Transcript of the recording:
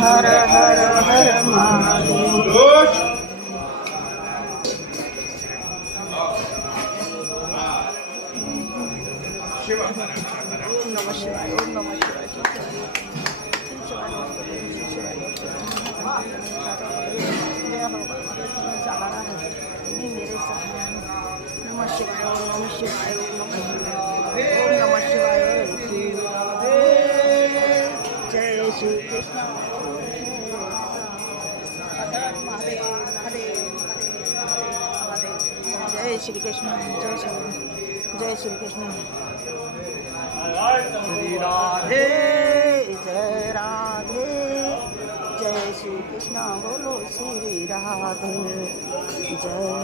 हर हर हर महादेव। नमः शिवाय, ओम नमः शिवाय। नमः शिवाय, ओम नमः शिवाय, ओम नमः शिवाय, ओम नमः शिवाय। जय श्री कृष्ण। महादेव महादेव महादेव। जय श्री कृष्ण, जय श्री जय श्री कृष्ण। राधे जय राधे, जय श्री कृष्ण बोलो श्री राधे जय।